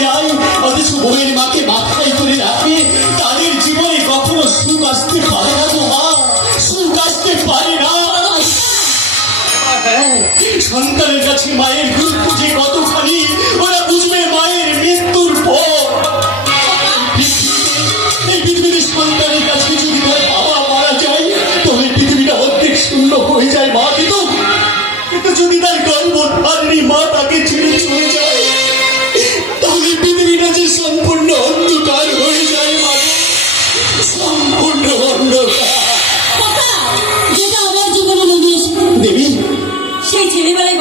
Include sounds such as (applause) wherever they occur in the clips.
যায় মাকে মাথায় করে রাখে তাদের জীবনে কখনো সুখ আসতে পারে না তো মা সুখ আসতে পারে না। হ্যাঁ। সন্তানের কাছে মায়ের গুরুত্ব যে কতখানি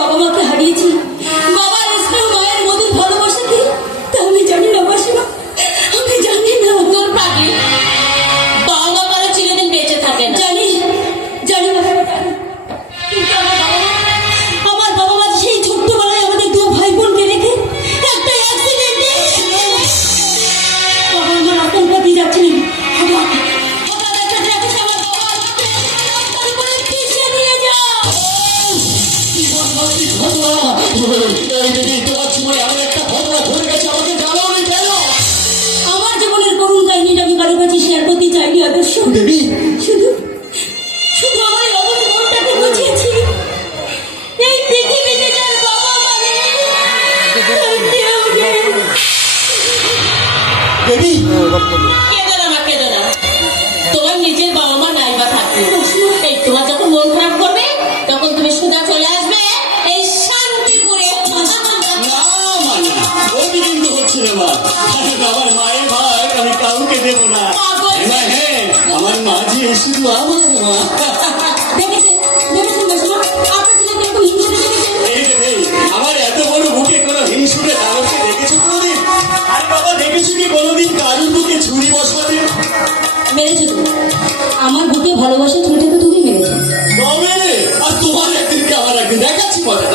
বাবা মাকে হারিয়েছিলাম। ছেলেরা শুধু আমার দেখেছেন আমার বাবা দেখেছ কি কোনোদিন কারুর বুকে ছুরি বসাতে মেরেছো। আমার বুকে ভালোবাসা ছুরিটা তো? তুমি মেরেছো। আর তোমার একদিনকে আমার একদিন দেখাচ্ছি মজা।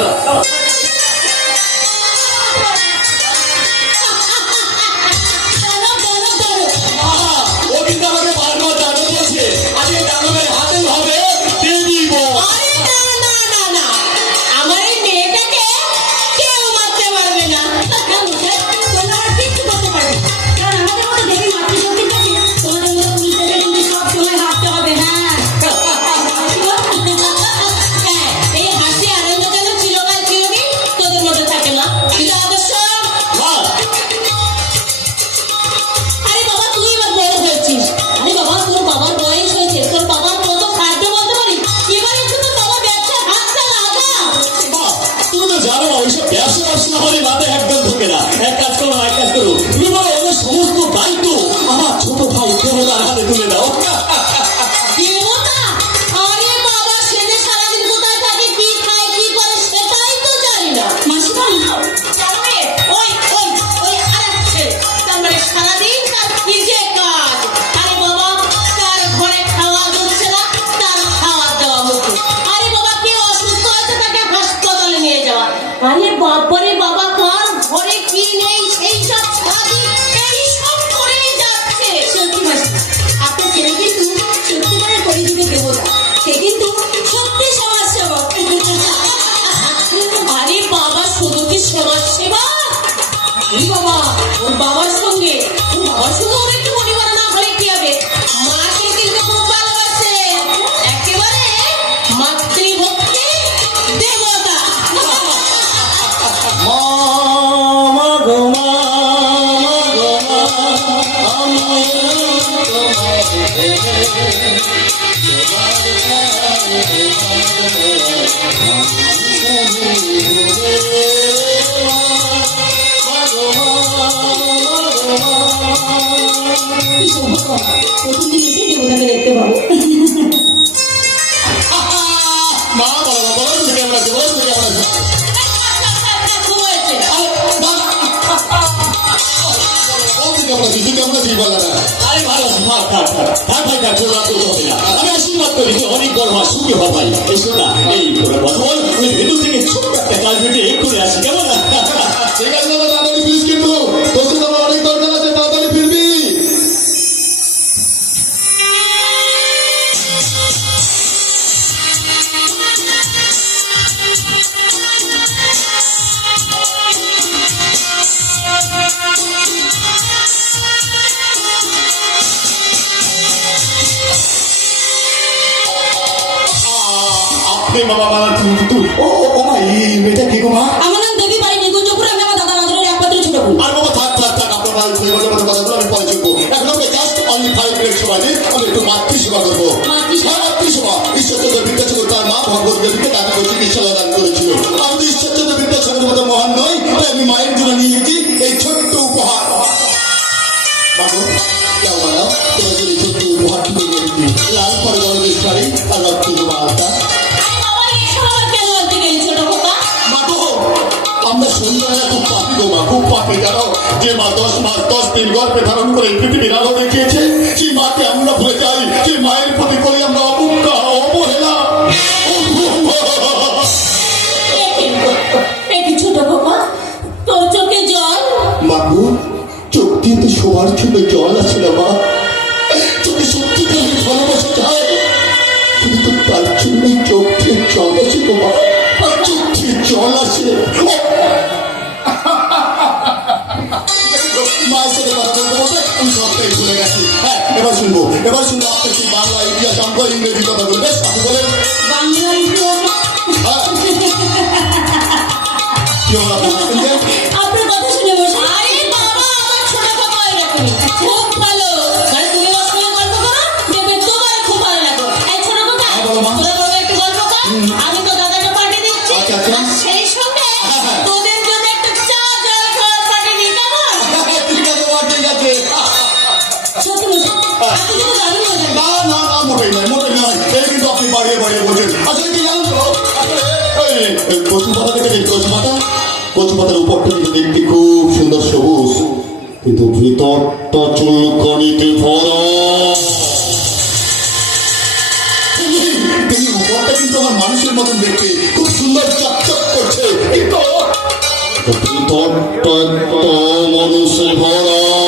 somebody in the বাবা ও বাবার মা এই কে গো মা? আমার নাম দেবী বাড়ি নিকুঞ্জপুর আমি আমার দাদা রাজনের একমাত্র ছোট বোন। আর বাবা থাক থাক থাক আপনার বাড়ি সেই কথা আমি পরে চুকবো এখন আমি জাস্ট অনলি ফাইভ দিন আমি একটু মাতৃসেবা করব? হ্যাঁ, মাতৃসেবা ঈশ্বরচন্দ্র বিদ্যাসাগর তার মা ভগবত দেবীকে চিকিৎসা দান করেছিল। আমি তো ঈশ্বরচন্দ্র বিদ্যাসাগরের মতো মহান নই তাই আমি মায়ের জন্য নিয়ে যে মা দশ মাস দশ দিন গর্ভে ধারণ করে পৃথিবীর আলো দেখিয়েছে সেই মাকে আমরা ভুলে যাই এবার শুনব এবার শুনব আপনার সেই বাংলা ইতিহাস অঙ্ক ইংরেজি কথা বলবে আপনি বলেন। হ্যাঁ। কি হলো? আপনার কথা শুনে বসে আরে বাবা আমার ছোট খোকা এরকমই খুব ভালো। তুমি ওর সঙ্গে গল্প করো। দেখবে তোমার খুব ভালো লাগবে। এই ছোট খোকা হ্যাঁ, একটু গল্প কর। কচু পাতা দেখেছেন কচু পাতা কচু পাতার কিন্তু দেখতে খুব সুন্দর সবুজ। কিন্তু ভিতরটা চুলকানিতে ভরা। দেখি উপরটা কিন্তু মানুষের মতন দেখতে। খুব সুন্দর চকচক করছে। কিন্তু ভিতরটা একটা মানুষে ভরা।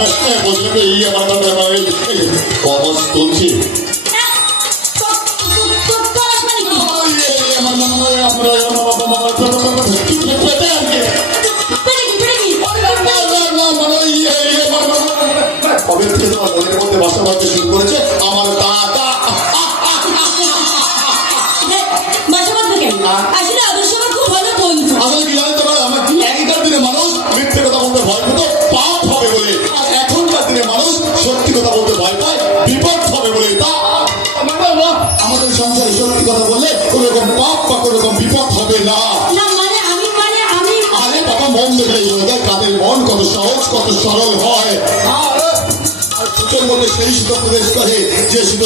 আমার আমার কমাস চলছে হ্যাঁ? তো- তো- তো- তোর মানে কি? আমার মনে হয়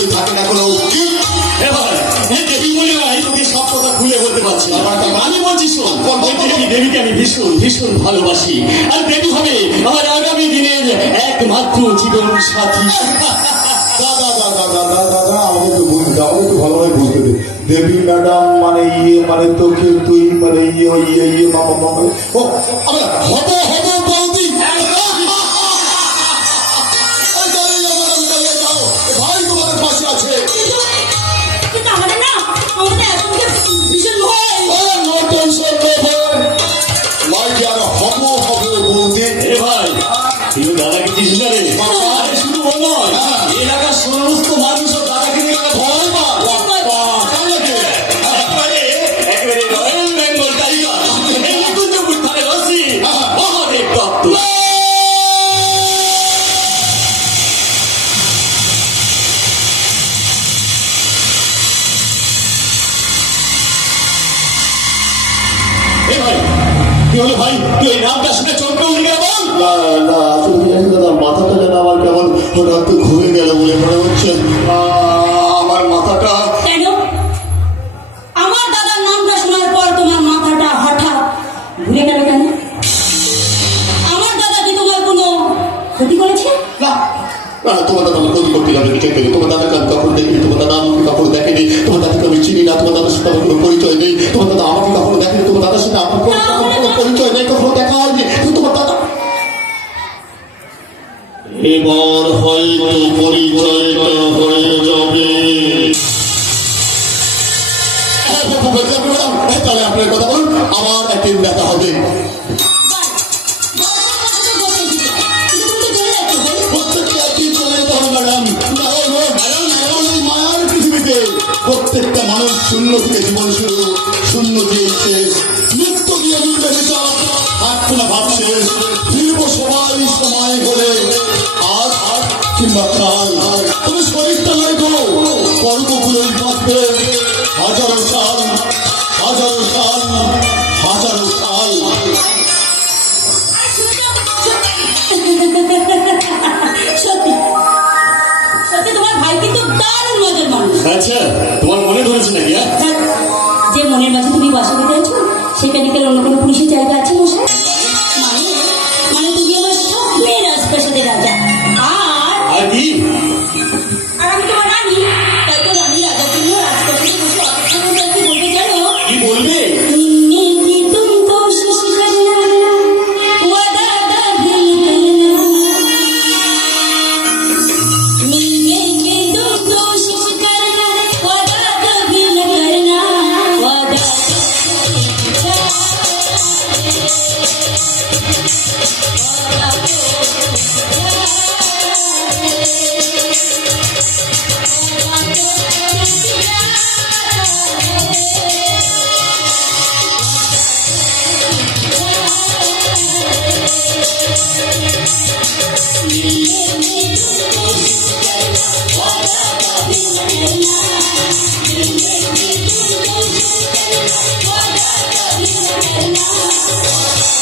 যে থাকে না কোনো উকিল এবার দেবী মনে তোকে সব কথা খুলে বলতে পারছি না। আমি বলছি শোন দেবী দেবীকে আমি ভীষণ ভীষণ ভালোবাসি। আর দেবী হবে আমার আগামী দিনের একমাত্র জীবন সাথী। (laughs) দাদা দাদা দাদা দাদা আমাকে একটু বুঝতে আমাকে একটু ভালোভাবে বুঝতে দে। দেবী ম্যাডাম মানে ইয়ে মানে তোকে তুই মানে ইয়ে ইয়ে ইয়ে মামা মামা ও আমরা হব আমার না তোমার দাদা কি তোমার কোনো ক্ষতি করেছে? না তোমার দাদা করতে যাবে কি থেকে তোমার দাদাকে আমি কখনো দেখিনি দাদা আমাকে দেখেনি তোমার দাদাকে আমি চিনি না তোমার দাদার সাথে আমার কোনো পরিচয় নেই তোমার দাদা মনসুর শূন্য দিয়েছে নিত্য দিয়ে নির্বাচিত আটখানা ভাবছে ফিরব সবাই সময় করে। আজ কিংবা কাল। তুমি শরীরটা নয় গো কর্মগুলোই বাঁচবে। হাজারো সাল হাজারো সাল হাজারো সাল। সত্যি। তোমার ভাই কিন্তু দারুণ মজার মানুষ। আচ্ছা, তোমার মনে ধরেছে নাকি হ্যাঁ? মনের মাঝে তুমি বাসা বেঁধে আছো সেখানে অন্য কোনো পুলিশের জায়গা আছে মশাই?